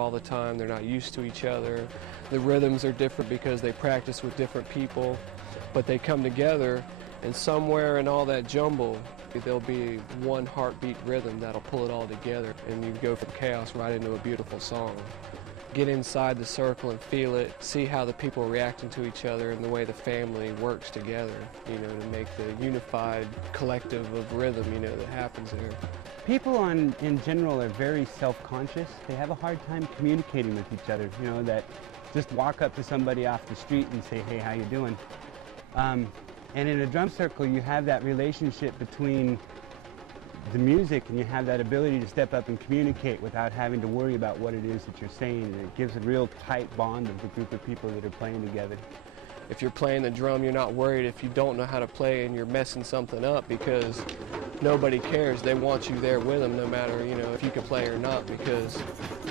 all the time. They're not used to each other. The rhythms are different because they practice with different people, but they come together, and somewhere in all that jumble, there'll be one heartbeat rhythm that'll pull it all together, and you go from chaos right into a beautiful song. Get inside the circle and feel it, see how the people are reacting to each other and the way the family works together, you know, to make the unified collective of rhythm, you know, that happens there. People in general are very self-conscious. They have a hard time communicating with each other, you know, that just walk up to somebody off the street and say, hey, how you doing? And in a drum circle, you have that relationship between the music, and you have that ability to step up and communicate without having to worry about what it is that you're saying, and it gives a real tight bond of the group of people that are playing together. If you're playing the drum, you're not worried if you don't know how to play and you're messing something up, because nobody cares. They want you there with them no matter, you know, if you can play or not, because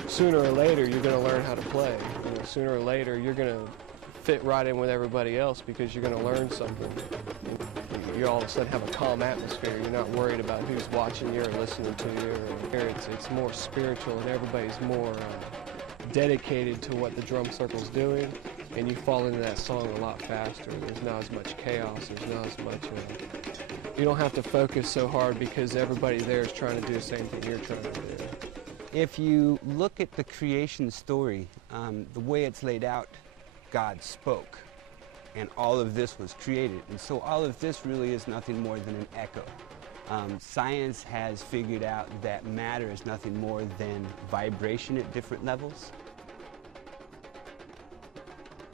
sooner or later you're going to learn how to play. You know, sooner or later you're going to fit right in with everybody else because you're going to learn something. You all of a sudden have a calm atmosphere. You're not worried about who's watching you or listening to you. It's more spiritual, and everybody's more dedicated to what the drum circle's doing, and you fall into that song a lot faster. There's not as much chaos. There's not as much. You don't have to focus so hard because everybody there is trying to do the same thing you're trying to do. If you look at the creation story, the way it's laid out, God spoke, and all of this was created. And so all of this really is nothing more than an echo. Science has figured out that matter is nothing more than vibration at different levels.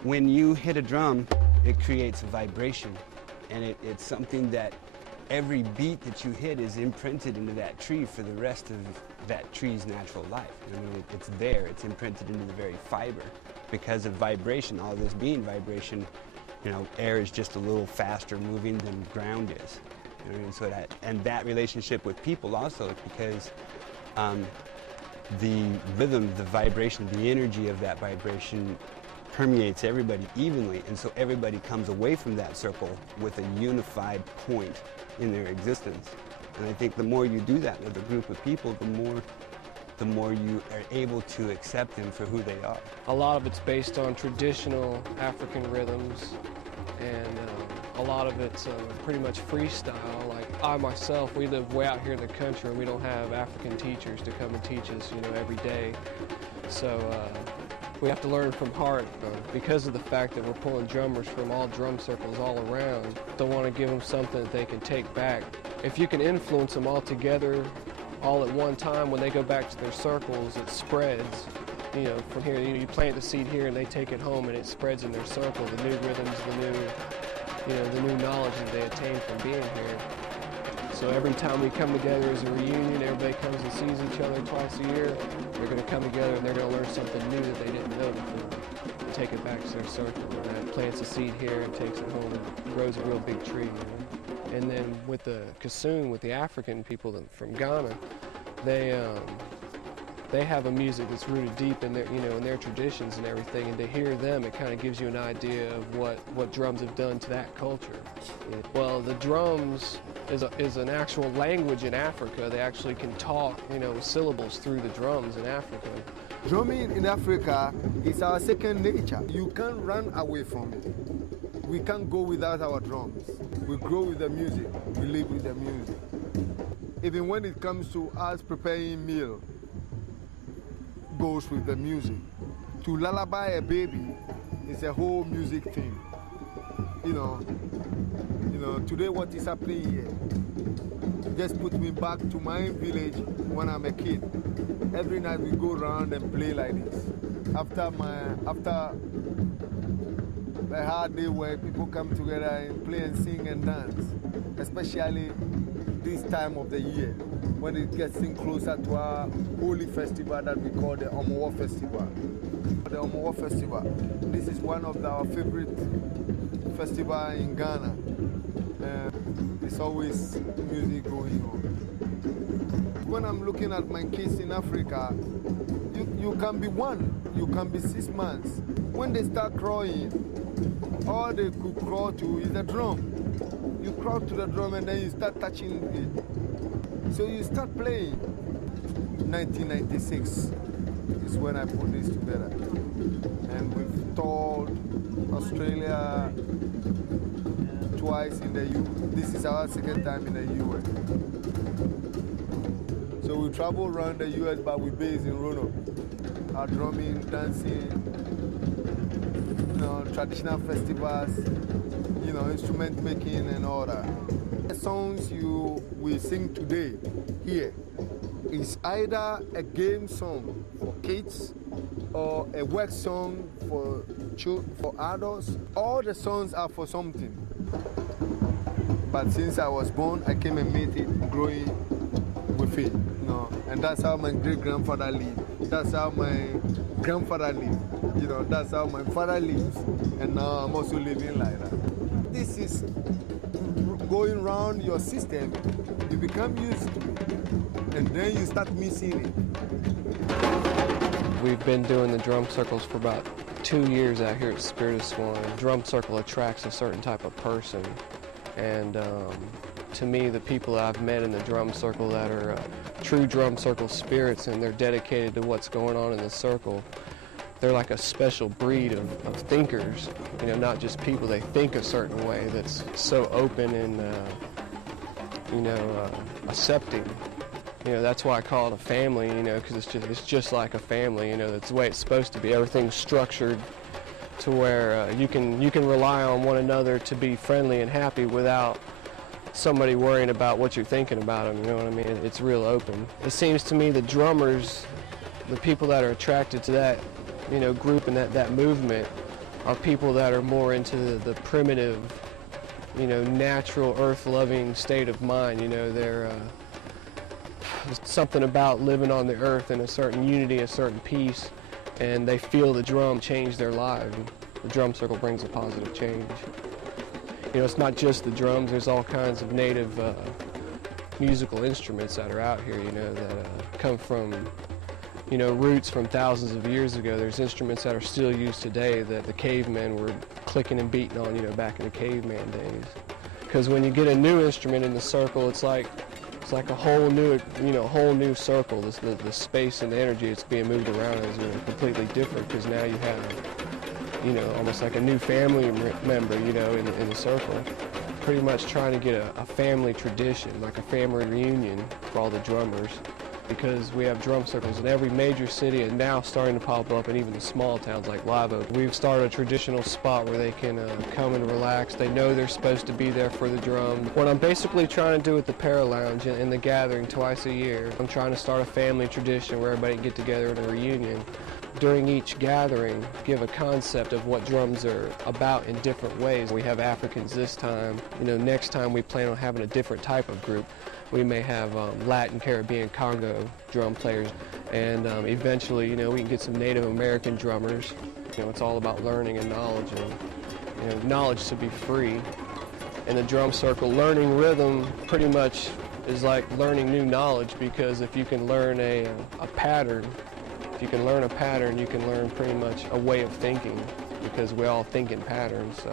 When you hit a drum, it creates a vibration, and it's something that every beat that you hit is imprinted into that tree for the rest of that tree's natural life. I mean, it's there, it's imprinted into the very fiber. Because of vibration, all of this being vibration, you know, air is just a little faster moving than ground is. You know, and so that relationship with people also, because the rhythm, the vibration, the energy of that vibration permeates everybody evenly, and so everybody comes away from that circle with a unified point in their existence. And I think the more you do that with a group of people, the more you are able to accept them for who they are. A lot of it's based on traditional African rhythms, and a lot of it's pretty much freestyle. Like I myself, we live way out here in the country, and we don't have African teachers to come and teach us, you know, every day. So we have to learn from heart because of the fact that we're pulling drummers from all drum circles all around. Don't want to give them something that they can take back. If you can influence them all together, all at one time, when they go back to their circles, it spreads. You know, from here, you plant the seed here and they take it home and it spreads in their circle, the new rhythms, the new knowledge that they attain from being here. So every time we come together as a reunion, everybody comes and sees each other twice a year, they're going to come together and they're going to learn something new that they didn't know before. And take it back to their circle, and that plants a seed here and takes it home and grows a real big tree. You know? And then with the Kusun, with the African people from Ghana, they have a music that's rooted deep in their, you know, in their traditions and everything, and to hear them, it kind of gives you an idea of what drums have done to that culture. Well, the drums is an actual language in Africa. They actually can talk, you know, syllables through the drums in Africa. Drumming in Africa is our second nature. You can't run away from it. We can't go without our drums. We grow with the music. We live with the music. Even when it comes to us preparing meal, goes with the music. To lullaby a baby is a whole music thing. You know, today what is happening here just put me back to my village when I'm a kid. Every night we go around and play like this. After a hard day where people come together and play and sing and dance, especially this time of the year, when it gets in closer to our holy festival that we call the Omowo Festival. The Omowo Festival, this is one of our favorite festivals in Ghana. There's always music going on. When I'm looking at my kids in Africa, you can be 1, you can be 6 months. When they start crawling, all they could crawl to is the drum. You crawl to the drum and then you start touching it. So you start playing. 1996, is when I put this together. And we've toured Australia twice in the U. This is our second time in the US. So we travel around the US, but we base in Roanoke. Our drumming, dancing, traditional festivals, instrument making and all that. The songs we sing today here is either a game song for kids or a work song for adults. All the songs are for something. But since I was born, I came and made it growing with it. And that's how my great-grandfather lived. That's how my grandfather lived. That's how my father lives. And now I'm also living like that. This is going around your system. You become used to it. And then you start missing it. We've been doing the drum circles for about 2 years out here at Spirit of Suwanee. Drum circle attracts a certain type of person. And to me, the people I've met in the drum circle that are true drum circle spirits and they're dedicated to what's going on in the circle, they're like a special breed of thinkers, not just people. They think a certain way that's so open and, accepting. That's why I call it a family, because it's just like a family, that's the way it's supposed to be. Everything's structured to where you can rely on one another to be friendly and happy without somebody worrying about what you're thinking about them, you know what I mean? It's real open. It seems to me the drummers, the people that are attracted to that, group and that movement are people that are more into the primitive, natural, earth-loving state of mind. They're something about living on the earth in a certain unity, a certain peace, and they feel the drum change their lives. The drum circle brings a positive change. It's not just the drums. There's all kinds of native musical instruments that are out here, that come from, roots from thousands of years ago. There's instruments that are still used today that the cavemen were clicking and beating on, back in the caveman days. Because when you get a new instrument in the circle, it's like a whole new circle. The space and the energy that's being moved around is completely different because now you have, almost like a new family member, in the circle. Pretty much trying to get a family tradition, like a family reunion for all the drummers, because we have drum circles in every major city and now starting to pop up in even the small towns like Live Oak. We've started a traditional spot where they can come and relax. They know they're supposed to be there for the drum. What I'm basically trying to do with the Paralounge and the gathering twice a year, I'm trying to start a family tradition where everybody can get together in a reunion. During each gathering, give a concept of what drums are about in different ways. We have Africans this time. Next time we plan on having a different type of group. We may have Latin, Caribbean, Congo drum players, and eventually, we can get some Native American drummers. It's all about learning and knowledge, and knowledge should be free. In the drum circle, learning rhythm pretty much is like learning new knowledge, because if you can learn a pattern, you can learn pretty much a way of thinking, because we all think in patterns.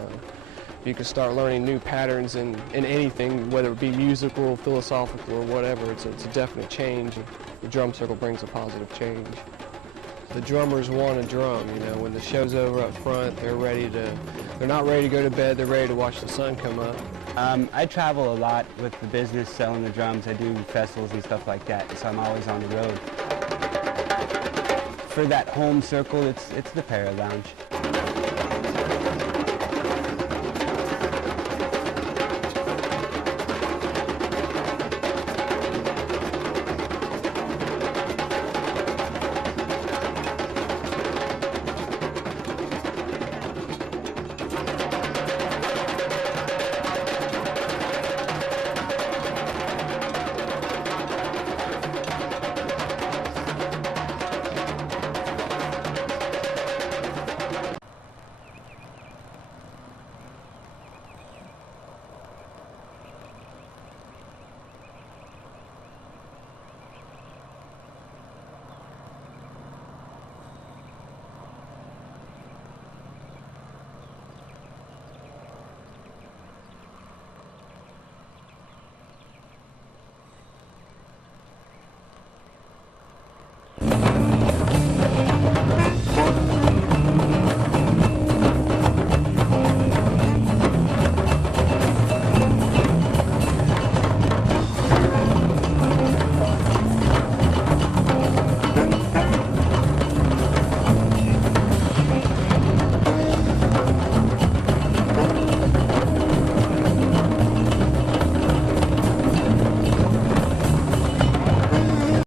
You can start learning new patterns in anything, whether it be musical, philosophical, or whatever. It's a definite change. The drum circle brings a positive change. The drummers want to drum, when the show's over up front, they're not ready to go to bed, they're ready to watch the sun come up. I travel a lot with the business, selling the drums. I do festivals and stuff like that, so I'm always on the road. For that home circle, it's the Paralounge.